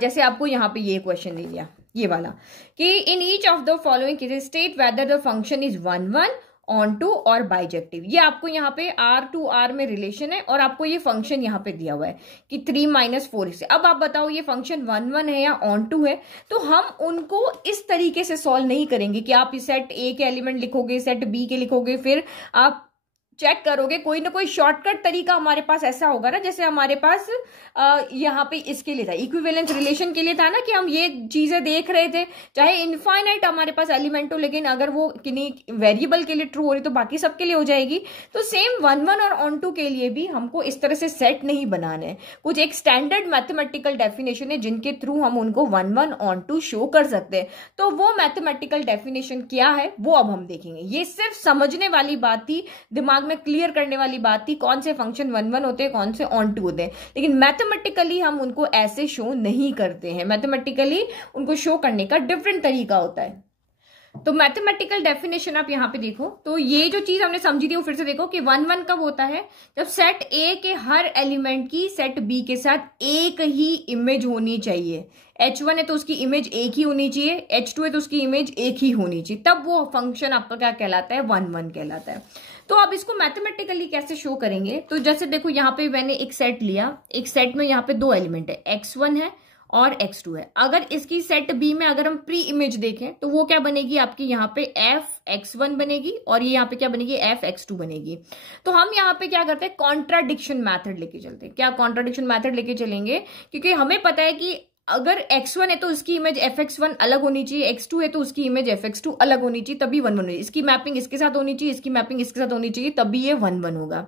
जैसे आपको यहाँ पे ये क्वेश्चन दे दिया, ये वाला, कि in each of the following cases state whether the function is 1 1 onto और बाइजेक्टिव। ये आपको यहाँ पे R to R में रिलेशन है और आपको ये फंक्शन यहाँ पे दिया हुआ है कि 3 - 4 से। अब आप बताओ ये फंक्शन 1 1 है या ऑन टू है। तो हम उनको इस तरीके से सॉल्व नहीं करेंगे कि आप सेट ए के एलिमेंट लिखोगे, सेट बी के लिखोगे, फिर आप चेक करोगे कोई ना कोई शॉर्टकट तरीका हमारे पास ऐसा होगा ना, जैसे हमारे पास यहाँ पे इसके लिए था, इक्विवेलेंस रिलेशन के लिए था ना, कि हम ये चीजें देख रहे थे, चाहे इनफाइनाइट हमारे पास एलिमेंट हो, लेकिन अगर वो किन्हीं वेरिएबल के लिए ट्रू हो रही तो बाकी सबके लिए हो जाएगी। तो सेम 1 1 और ऑन टू के लिए भी हमको इस तरह से सेट नहीं बनाना है, कुछ एक स्टैंडर्ड मैथमेटिकल डेफिनेशन है जिनके थ्रू हम उनको 1 1 ऑन टू शो कर सकते हैं। तो वो मैथमेटिकल डेफिनेशन क्या है वो अब हम देखेंगे। ये सिर्फ समझने वाली बात थी, दिमाग में क्लियर करने वाली बात थी, कौन से फंक्शन 1 1 होते हैं, कौन से ऑन टू होते हैं, लेकिन मैथमेटिकली हम उनको ऐसे शो नहीं करते हैं। मैथमेटिकली उनको शो करने का डिफरेंट तरीका होता है। तो मैथमेटिकल डेफिनेशन आप यहां पे देखो, तो ये जो चीज हमने समझी थी वो फिर से देखो कि 1 1 कब होता है, जब सेट ए के हर एलिमेंट की सेट बी के साथ एक ही इमेज होनी चाहिए। H1 है तो उसकी इमेज एक ही होनी चाहिए, H2 है तो उसकी इमेज एक ही होनी चाहिए, तब वो फंक्शन आपका क्या कहलाता है, 1 1 कहलाता है। तो अब इसको मैथमेटिकली कैसे शो करेंगे, तो जैसे देखो यहाँ पे मैंने एक सेट लिया, एक सेट में यहाँ पे 2 एलिमेंट है, x1 है और x2 है। अगर इसकी सेट बी में अगर हम प्री इमेज देखें तो वो क्या बनेगी आपकी, यहाँ पे f(x1) बनेगी और ये यहाँ पे क्या बनेगी, f(x2) बनेगी। तो हम यहाँ पे क्या करते हैं, कॉन्ट्राडिक्शन मैथड लेके चलते हैं। क्या कॉन्ट्राडिक्शन मैथड लेके चलेंगे, क्योंकि हमें पता है कि अगर x1 है तो उसकी इमेज fx1 अलग होनी चाहिए, x2 है तो उसकी इमेज fx2 अलग होनी चाहिए, तभी 1 1 होनी चाहिए। इसकी मैपिंग इसके साथ होनी चाहिए, इसकी मैपिंग इसके साथ होनी चाहिए, तभी ये 1 1 होगा।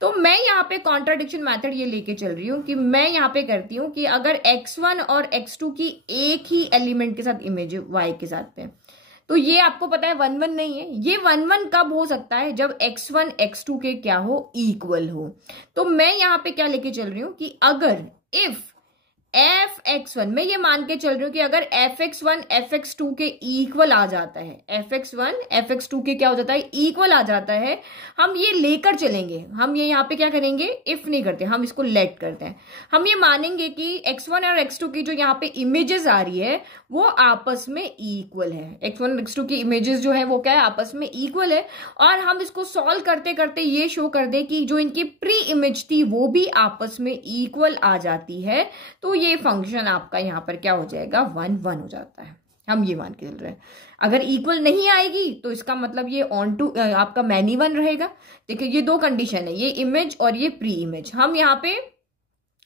तो मैं यहाँ पे कॉन्ट्राडिक्शन मैथड ये लेके चल रही हूँ कि मैं यहाँ पे करती हूँ कि अगर x1 और x2 की एक ही एलिमेंट के साथ इमेज है y के साथ पे, तो ये आपको पता है 1 1 नहीं है। ये 1 1 कब हो सकता है, जब x1 x2 के क्या हो, इक्वल हो। तो मैं यहाँ पे क्या लेके चल रही हूँ कि अगर इफ fx1, मैं ये मान के चल रही हूँ कि अगर fx1 fx2 के इक्वल आ जाता है, fx1 fx2 के क्या हो जाता है, इक्वल आ जाता है, हम ये लेकर चलेंगे। हम ये यहाँ पे क्या करेंगे, इफ नहीं करते, हम इसको लेट करते हैं। हम ये मानेंगे कि x1 और x2 की जो यहाँ पे इमेजेस आ रही है वो आपस में इक्वल है। x1 और x2 की इमेजेस जो है वो क्या है, आपस में इक्वल है। और हम इसको सॉल्व करते करते ये शो कर दे कि जो इनकी प्री इमेज थी वो भी आपस में इक्वल आ जाती है। तो ये फंक्शन आपका यहाँ पर क्या हो जाएगा, 1 1 हो जाता है। हम ये मान के चल रहे हैं। अगर इक्वल नहीं आएगी तो इसका मतलब ये ऑन टू आपका मैनी 1 रहेगा। देखिए ये 2 कंडीशन है, ये इमेज और ये प्री इमेज। हम यहाँ पे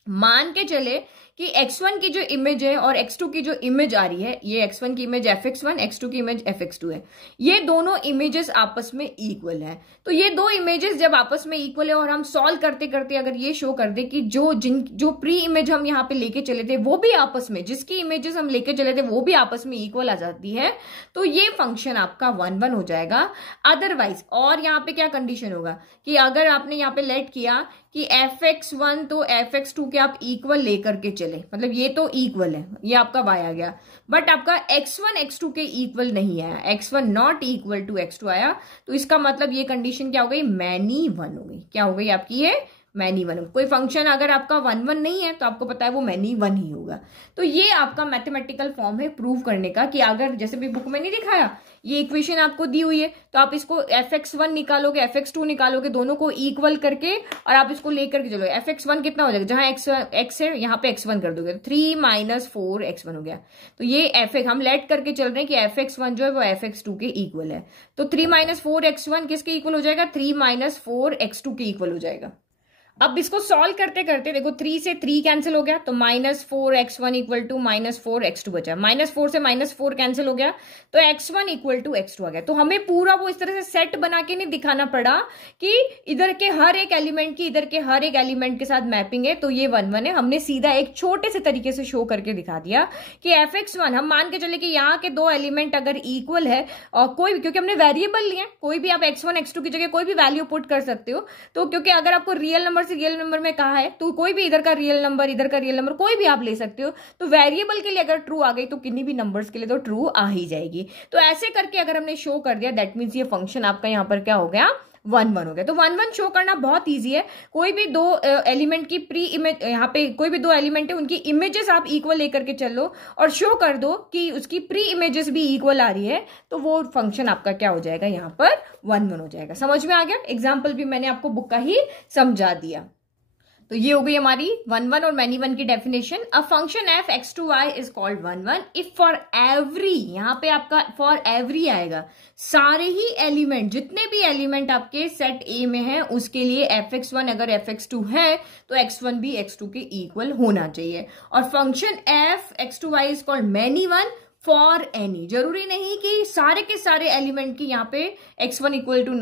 मान के चले कि x1 की जो इमेज है और x2 की जो इमेज आ रही है, ये x1 की इमेज fx1, x2 की इमेज fx2 है, ये दोनों इमेजेस आपस में इक्वल है। तो ये 2 इमेजेस जब आपस में इक्वल है और हम सॉल्व करते करते अगर ये शो कर दे कि जो प्री इमेज हम यहाँ पे लेके चले थे वो भी आपस में, जिसकी इमेजेस हम लेके चले थे वो भी आपस में इक्वल आ जाती है, तो ये फंक्शन आपका 1 1 हो जाएगा। अदरवाइज, और यहाँ पे क्या कंडीशन होगा कि अगर आपने यहाँ पे लेट किया कि fx1 तो fx2 के आप इक्वल लेकर के चले, मतलब ये तो इक्वल है, ये आपका y आ गया, बट आपका x1 x2 के इक्वल नहीं आया, x1 not equal to x2 आया, तो इसका मतलब ये कंडीशन क्या हो गई, मैनी 1 हो गई। क्या हो गई आपकी ये, मैनी 1। कोई फंक्शन अगर आपका 1 1 नहीं है तो आपको पता है वो मैनी 1 ही होगा। तो ये आपका मैथमेटिकल फॉर्म है प्रूव करने का कि अगर जैसे भी बुक में नहीं दिखाया, ये इक्वेशन आपको दी हुई है तो आप इसको fx1 निकालोगे, fx2 निकालोगे, दोनों को इक्वल करके और आप इसको लेकर के चलोगे। fx1 कितना हो जाएगा, जहां x है यहाँ पे x1 कर दोगे, 3 - 4x1 हो गया। तो ये fx हम लेट करके चल रहे हैं कि fx1 जो है वो fx2 के इक्वल है। तो 3 - 4x1 किसके इक्वल हो जाएगा, 3 - 4x2 के इक्वल हो जाएगा। अब इसको सॉल्व करते करते देखो 3 से 3 कैंसिल हो गया, तो -4x1 इक्वल टू -4x2 बचा। -4 से -4 कैंसिल हो गया तो x1 इक्वल टू x2 आ गया। तो हमें पूरा वो इस तरह से सेट बना के नहीं दिखाना पड़ा कि इधर के हर एक एलिमेंट की इधर के हर एक एलिमेंट के साथ मैपिंग है तो ये 1 1 है। हमने सीधा एक छोटे से तरीके से शो करके दिखा दिया कि fx1 हम मान के चले कि यहाँ के 2 एलिमेंट अगर इक्वल है और कोई, क्योंकि हमने वेरिएबल लिए, कोई भी आप x1 x2 की जगह कोई भी वैल्यू पुट कर सकते हो। तो क्योंकि अगर आपको रियल नंबर से रियल नंबर में कहा है तो कोई भी इधर का रियल नंबर इधर का रियल नंबर कोई भी आप ले सकते हो। तो वेरिएबल के लिए अगर ट्रू आ गई तो किन्हीं भी नंबर्स के लिए तो ट्रू आ ही जाएगी। तो ऐसे करके अगर हमने शो कर दिया दैट मीन्स ये फंक्शन आपका यहाँ पर क्या हो गया, 1 1 हो गया। तो 1 1 शो करना बहुत इजी है। कोई भी 2 एलिमेंट की प्री इमेज, यहाँ पे कोई भी 2 एलिमेंट है उनकी इमेजेस आप इक्वल लेकर के चल लो और शो कर दो कि उसकी प्री इमेजेस भी इक्वल आ रही है, तो वो फंक्शन आपका क्या हो जाएगा, यहाँ पर 1 1 हो जाएगा। समझ में आ गया? एग्जाम्पल भी मैंने आपको बुक का ही समझा दिया। तो ये हो गई हमारी 1 और मैनी वन की definition. A function f X to Y is called 1 if for every, यहाँ पे आपका फॉर एवरी आएगा, सारे ही एलिमेंट, जितने भी एलिमेंट आपके सेट ए में है उसके लिए fx1 अगर fx2 है तो x1 भी x2 के इक्वल होना चाहिए। और function f X to Y is called many one for any, जरूरी नहीं कि सारे के सारे एलिमेंट की यहाँ पे x1 equal to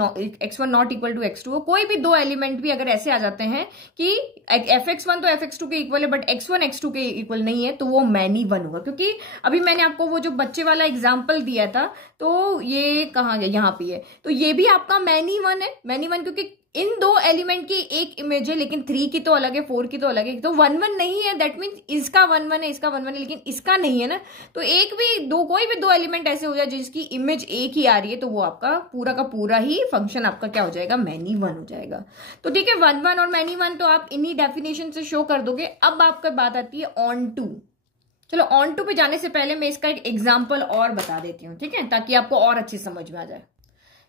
x1 not equal to x2 हो। कोई भी दो एलिमेंट भी अगर ऐसे आ जाते हैं कि fx1 तो fx2 के इक्वल है बट x1 x2 के इक्वल नहीं है तो वो मैनी वन होगा। क्योंकि अभी मैंने आपको वो जो बच्चे वाला एग्जाम्पल दिया था तो ये कहाँ गया, यहाँ पे है, तो ये भी आपका मैनी वन है। मैनी वन क्योंकि इन दो एलिमेंट की एक इमेज है, लेकिन 3 की तो अलग है, 4 की तो अलग है, तो 1 नहीं है। दैट मीन्स इसका 1 है, इसका 1 है, लेकिन इसका नहीं है ना। तो एक भी दो, कोई भी दो एलिमेंट ऐसे हो जाए जिसकी इमेज एक ही आ रही है तो वो आपका पूरा का पूरा ही फंक्शन आपका क्या हो जाएगा, मैनी वन हो जाएगा। तो ठीक है, 1 और मैनी वन तो आप इन्हीं डेफिनेशन से शो कर दोगे। अब आपका बात आती है ऑन टू। चलो ऑन टू पे जाने से पहले मैं इसका एक एग्जाम्पल और बता देती हूँ, ठीक है, ताकि आपको और अच्छी समझ में आ जाए।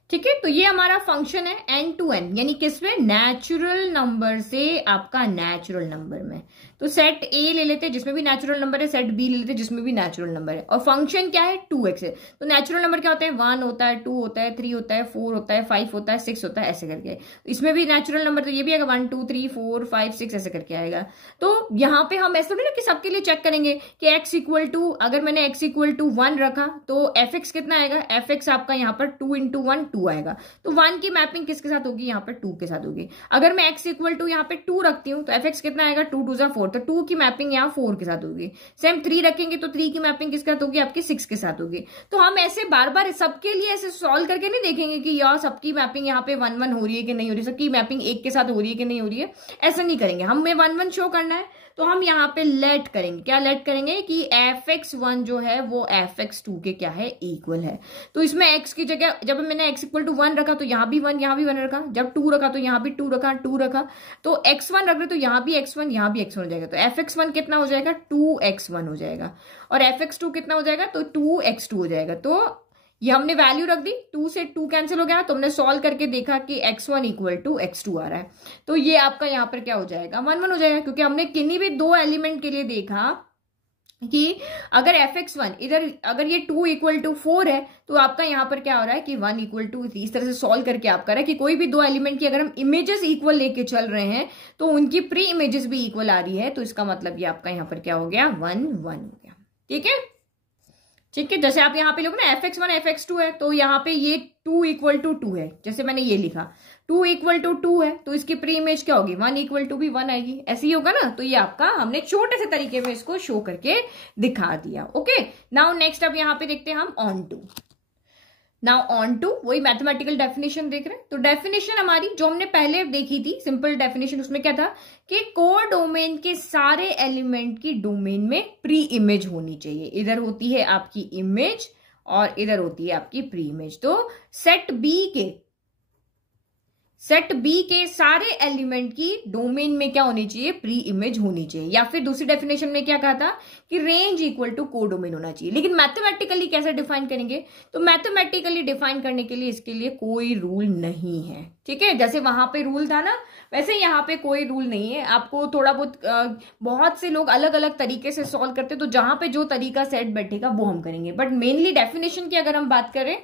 ठीक है, तो ये हमारा फंक्शन है n to n, यानी किसमें, नेचुरल नंबर से आपका नेचुरल नंबर में। तो सेट ए ले लेते हैं जिसमें भी नेचुरल नंबर है, सेट बी ले लेते हैं जिसमें भी नेचुरल नंबर है, और फंक्शन क्या है, 2x है। तो नेचुरल नंबर क्या होता है, 1 होता है, 2 होता है, 3 होता है, 4 होता है, 5 होता है, 6 होता है, ऐसे करके। इसमें भी नेचुरल नंबर, तो ये भी आएगा 1 2 3 4 5 6 ऐसे करके आएगा। तो यहाँ पे हम ऐसे थोड़ी ना कि सबके लिए चेक करेंगे कि x इक्वल टू, अगर मैंने x इक्वल टू 1 रखा तो fx कितना आएगा, fx आपका यहाँ पर 2 × 1 2 आएगा। तो 1 की मैपिंग किसके साथ होगी, यहाँ पर 2 के साथ होगी। अगर मैं x इक्वल टू यहाँ पे 2 रखती हूँ तो fx कितना आएगा, 2 2 4, तो 2 की मैपिंग यहाँ 4 के साथ होगी। सेम 3 रखेंगे तो 3 की मैपिंग किसके साथ होगी, आपकी 6 के साथ होगी। तो हम ऐसे बार बार सबके लिए ऐसे सॉल्व करके नहीं देखेंगे कि यार सबकी मैपिंग यहाँ पे 1 1 हो रही है कि नहीं हो रही, सबकी मैपिंग 1 के साथ हो रही है कि नहीं हो रही है, ऐसा नहीं करेंगे। हमें 1 1 शो करना है तो हम यहाँ पे लेट करेंगे, क्या लेट करेंगे कि fx1 जो है वो fx2 के क्या है, इक्वल है। तो इसमें x की जगह जब मैंने x इक्वल टू 1 रखा तो यहाँ भी 1, यहाँ भी 1 रखा, जब 2 रखा तो यहाँ भी 2 रखा, 2 रखा, तो x1 रख रहे तो यहाँ भी x1, यहाँ भी x1 हो जाएगा। तो fx1 कितना हो जाएगा, 2x1 हो जाएगा, और fx2 कितना हो जाएगा, तो 2x2 हो जाएगा। तो ये हमने वैल्यू रख दी, 2 से 2 कैंसिल हो गया, तो हमने सॉल्व करके देखा कि x1 इक्वल टू x2 आ रहा है। तो ये आपका यहाँ पर क्या हो जाएगा, 1 1 हो जाएगा, क्योंकि हमने किन्हीं भी दो एलिमेंट के लिए देखा कि अगर fx1 इधर, अगर ये 2 इक्वल टू 4 है तो आपका यहाँ पर क्या हो रहा है कि 1 इक्वल टू, इस तरह से सॉल्व करके आप कर रहे हैं कि कोई भी दो एलिमेंट की अगर हम इमेजेस इक्वल लेके चल रहे हैं तो उनकी प्री इमेजेस भी इक्वल आ रही है, तो इसका मतलब ये आपका यहाँ पर क्या हो गया, 1 1 हो गया। ठीक है, ठीक है, जैसे आप यहाँ पे लोग ना fx1 fx2 है तो यहाँ पे ये 2 इक्वल टू 2 है, जैसे मैंने ये लिखा 2 इक्वल टू 2 है तो इसकी प्री इमेज क्या होगी, 1 इक्वल टू भी 1 आएगी, ऐसे ही होगा ना। तो ये आपका हमने छोटे से तरीके में इसको शो करके दिखा दिया। ओके, नाउ नेक्स्ट अब यहाँ पे देखते हैं हम onto. Now onto, वही मैथमेटिकल डेफिनेशन देख रहे हैं। तो डेफिनेशन हमारी जो हमने पहले देखी थी सिंपल डेफिनेशन, उसमें क्या था कि कोडोमेन के सारे एलिमेंट की डोमेन में प्री इमेज होनी चाहिए। इधर होती है आपकी इमेज और इधर होती है आपकी प्री इमेज। तो सेट बी के सारे एलिमेंट की डोमेन में क्या होनी चाहिए, प्री इमेज होनी चाहिए। या फिर दूसरी डेफिनेशन में क्या कहा था कि रेंज इक्वल टू कोडोमेन होना चाहिए। लेकिन मैथमेटिकली कैसे डिफाइन करेंगे, तो मैथमेटिकली डिफाइन करने के लिए इसके लिए कोई रूल नहीं है। ठीक है, जैसे वहां पे रूल था ना, वैसे यहाँ पे कोई रूल नहीं है। आपको थोड़ा बहुत से लोग अलग अलग तरीके से सॉल्व करते, तो जहां पे जो तरीका सेट बैठेगा वो हम करेंगे। बट मेनली डेफिनेशन की अगर हम बात करें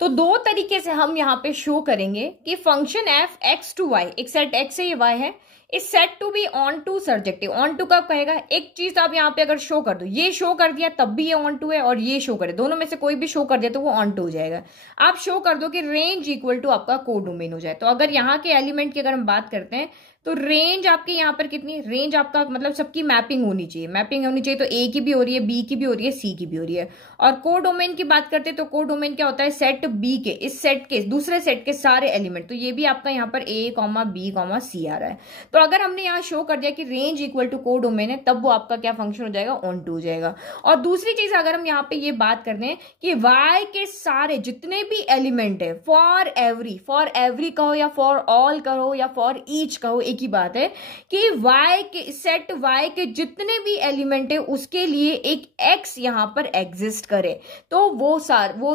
तो दो तरीके से हम यहाँ पे शो करेंगे कि function f X to Y, एक सेट एक्स है ये वाई है, इस set to be onto surjective. Onto कब कहेगा, एक चीज आप यहाँ पे अगर शो कर दो, ये शो कर दिया तब भी ये ऑन टू है, और ये शो करे, दोनों में से कोई भी शो कर दिया तो वो ऑन टू हो जाएगा। आप शो कर दो कि रेंज इक्वल टू आपका कोडोमेन हो जाए। तो अगर यहाँ के एलिमेंट की अगर हम बात करते हैं तो रेंज आपके यहाँ पर कितनी, रेंज आपका मतलब सबकी मैपिंग होनी चाहिए, मैपिंग होनी चाहिए। तो ए की भी हो रही है, बी की भी हो रही है, सी की भी हो रही है। और कोडोमेन की बात करते हैं तो कोडोमेन क्या होता है, सेट बी के, इस सेट के दूसरे सेट के सारे एलिमेंट। तो ये भी आपका यहाँ पर ए कॉमा बी कॉमा सी आ रहा है। तो अगर हमने यहाँ शो कर दिया कि रेंज इक्वल टू कोडोमेन है, तब वो आपका क्या फंक्शन हो जाएगा, ऑन टू हो जाएगा। और दूसरी चीज अगर हम यहाँ पे ये बात करते हैं कि वाई के सारे जितने भी एलिमेंट है, फॉर एवरी कहो या फॉर ऑल कहो या फॉर ईच कहो, एक एक ही बात है कि y के सेट y के जितने भी एलिमेंट है उसके लिए एक x यहाँ पर एग्जिस्ट करे, तो वो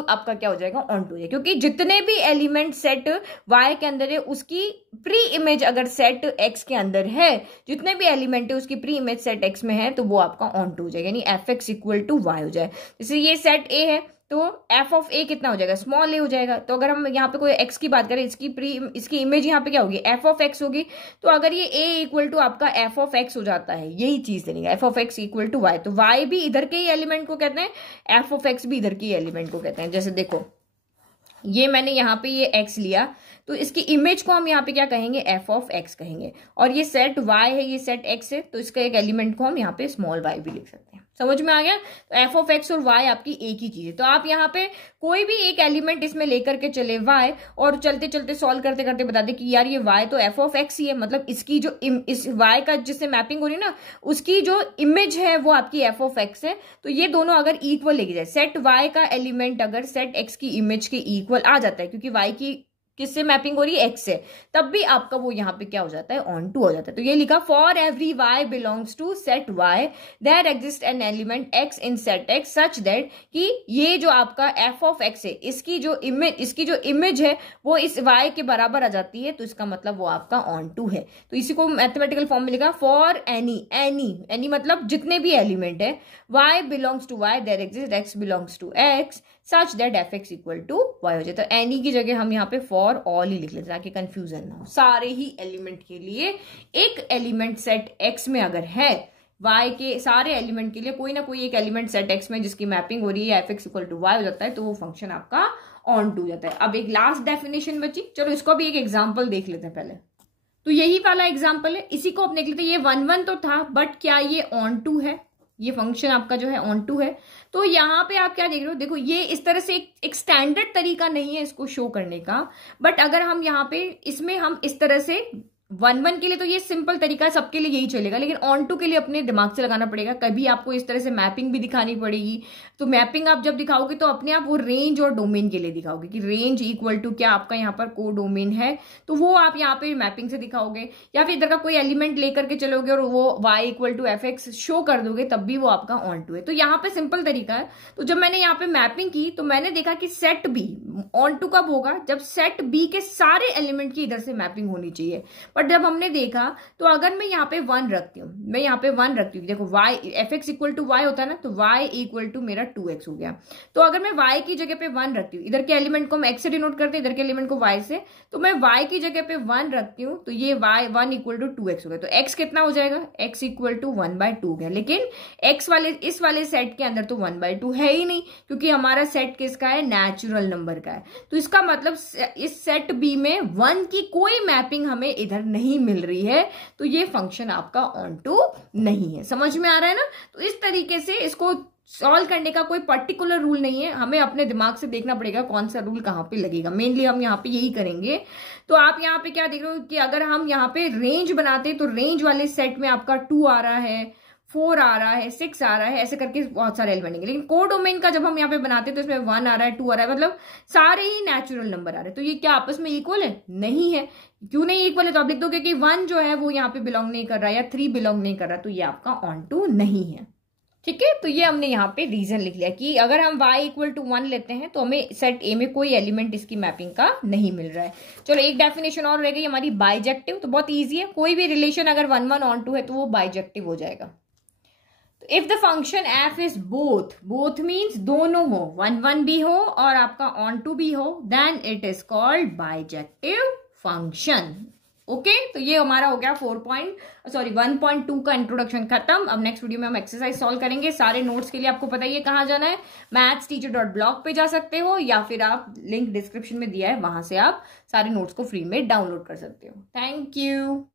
आपका क्या हो जाएगा, ऑन टू है। क्योंकि जितने भी एलिमेंट सेट y के अंदर है उसकी प्री इमेज अगर सेट x के अंदर है, जितने भी एलिमेंट है उसकी प्री इमेज सेट x में है, तो वो आपका ऑन टू हो जाएगा, यानी fx इक्वल टू y हो जाए। जैसे ये सेट a है तो f ऑफ a कितना हो जाएगा, स्मॉल a हो जाएगा। तो अगर हम यहाँ पे कोई x की बात करें, इसकी इमेज यहाँ पे क्या होगी, f ऑफ x होगी। तो अगर ये a इक्वल टू आपका f ऑफ x हो जाता है, यही चीज देगा, f of x equal to y, तो y भी इधर के ही एलिमेंट को कहते हैं, f ऑफ x भी इधर के ही एलिमेंट को कहते हैं। जैसे देखो ये मैंने यहाँ पे ये x लिया, तो इसकी इमेज को हम यहाँ पे क्या कहेंगे, f ऑफ x कहेंगे, और ये सेट y है, ये सेट x है, तो इसका एक एलिमेंट को हम यहाँ पे स्मॉल y भी लिख सकते हैं। समझ में आ गया। तो f ऑफ x और y आपकी एक ही चीज है। तो आप यहाँ पे कोई भी एक एलिमेंट इसमें लेकर के चले y, और चलते चलते सॉल्व करते करते बता दे कि यार ये y तो f ऑफ x ही है, मतलब इसकी जो इस y का जिससे मैपिंग हो रही है ना, उसकी जो इमेज है वो आपकी f ऑफ x है। तो ये दोनों अगर इक्वल लेके जाए, सेट y का एलिमेंट अगर सेट x की इमेज के इक्वल आ जाता है, क्योंकि y की किससे मैपिंग हो रही है, x से, तब भी आपका वो यहाँ पे क्या हो जाता है, ऑन टू हो जाता है। तो ये लिखा, for every y belongs to set y there exist an element x in set x such that, कि ये जो आपका f ऑफ x है, इसकी जो इमेज है वो इस y के बराबर आ जाती है, तो इसका मतलब वो आपका ऑन टू है। तो इसी को मैथमेटिकल फॉर्म में लिखा, फॉर एनी मतलब जितने भी एलिमेंट है, y belongs to y there exist x belongs to x such that fx equal to y हो जाए। तो एनी की जगह हम यहाँ पे फॉर ऑल ही लिख लेते हैं ताकि कंफ्यूजन ना हो। सारे ही एलिमेंट के लिए एक एलिमेंट सेट x में अगर है, y के सारे एलिमेंट के लिए कोई ना कोई एक एलिमेंट सेट x में जिसकी मैपिंग हो रही है, fx इक्वल टू y हो जाता है, तो वो फंक्शन आपका ऑन टू जाता है। अब एक लास्ट डेफिनेशन बची, चलो इसको भी एक एग्जाम्पल देख लेते हैं पहले। तो यही वाला एग्जाम्पल है, इसी को आप देख लेते हैं। ये 1 तो था, बट क्या ये ऑन टू है, ये फंक्शन आपका जो है ऑन टू है। तो यहाँ पे आप क्या देख रहे हो, देखो ये इस तरह से एक स्टैंडर्ड तरीका नहीं है इसको शो करने का, बट अगर हम यहाँ पे इसमें हम इस तरह से 1 के लिए तो ये सिंपल तरीका है, सबके लिए यही चलेगा, लेकिन ऑन टू के लिए अपने दिमाग से लगाना पड़ेगा। कभी आपको इस तरह से मैपिंग भी दिखानी पड़ेगी, तो मैपिंग आप जब दिखाओगे तो अपने आप वो रेंज और डोमेन के लिए दिखाओगे कि रेंज इक्वल टू क्या आपका यहाँ पर को डोमेन है, तो वो आप यहाँ पे मैपिंग से दिखाओगे, या फिर इधर का कोई एलिमेंट लेकर के चलोगे और वो y equal to f X show कर दोगे, तब भी वो आपका ऑन टू है। तो यहाँ पे सिंपल तरीका है। तो जब मैंने यहाँ पे मैपिंग की तो मैंने देखा कि सेट बी ऑन टू कब होगा, जब सेट बी के सारे एलिमेंट की इधर से मैपिंग होनी चाहिए। बट जब हमने देखा तो अगर मैं यहाँ पे 1 रखती हूँ, मैं यहाँ पे 1 रखती हूँ, देखो y f X equal to Y होता है ना, तो y इक्वल टू मेरा 2x हो गया। तो अगर मैं y की जगह पे 1 रखती हूँ, इधर के एलिमेंट को हम x से डिनोट करते हैं, इधर के एलिमेंट को y से, तो मैं y की जगह पे 1 रखती हूँ, तो ये y 1 इक्वल टू 2x हो गया। तो x कितना हो जाएगा, x इक्वल टू 1/2 हो गया। लेकिन x वाले इस वाले सेट के अंदर तो 1/2 है ही नहीं, क्योंकि हमारा सेट किसका है, नेचुरल नंबर का है। तो इसका मतलब इस सेट बी में 1 की कोई मैपिंग हमें इधर नहीं मिल रही है, तो ये फंक्शन आपका ऑन टू नहीं है। समझ में आ रहा है ना। तो इस तरीके से इसको सॉल्व करने का कोई पर्टिकुलर रूल नहीं है, हमें अपने दिमाग से देखना पड़ेगा कौन सा रूल कहाँ पे लगेगा। मेनली हम यहाँ पे यही करेंगे। तो आप यहाँ पे क्या देख रहे हो कि अगर हम यहाँ पे रेंज बनाते तो रेंज वाले सेट में आपका 2 आ रहा है, 4 आ रहा है, 6 आ रहा है, ऐसे करके बहुत सारे एलिमेंट है। लेकिन को डोमेन का जब हम यहाँ पे बनाते हैं तो इसमें 1 आ रहा है, 2 आ रहा है, मतलब सारे ही नेचुरल नंबर आ रहे हैं। तो ये क्या आपस में इक्वल है, नहीं है। क्यों नहीं इक्वल है, तो आप लिख दोगे कि 1 जो है वो यहाँ पे बिलोंग नहीं कर रहा है, या 3 बिलोंग नहीं कर रहा, तो ये आपका ऑन टू नहीं है। ठीक है, तो ये हमने यहाँ पे रीजन लिख लिया कि अगर हम y इक्वल टू 1 लेते हैं तो हमें सेट ए में कोई एलिमेंट इसकी मैपिंग का नहीं मिल रहा है। चलो एक डेफिनेशन और रह गई हमारी, बाइजेक्टिव। तो बहुत ईजी है, कोई भी रिलेशन अगर 1 1 ऑन टू है तो वो बाइजेक्टिव हो जाएगा। तो if the function f is both means दोनों हो, 1 1 भी हो और आपका ऑन टू भी हो, then it is called bijective function. Okay, तो ये हमारा हो गया 1.2 का इंट्रोडक्शन खत्म। अब नेक्स्ट वीडियो में हम एक्सरसाइज सॉल्व करेंगे। सारे नोट्स के लिए आपको पता ही है कहाँ जाना है, mathsteacher.blog पे जा सकते हो, या फिर आप लिंक डिस्क्रिप्शन में दिया है, वहां से आप सारे नोट्स को फ्री में डाउनलोड कर सकते हो। Thank you.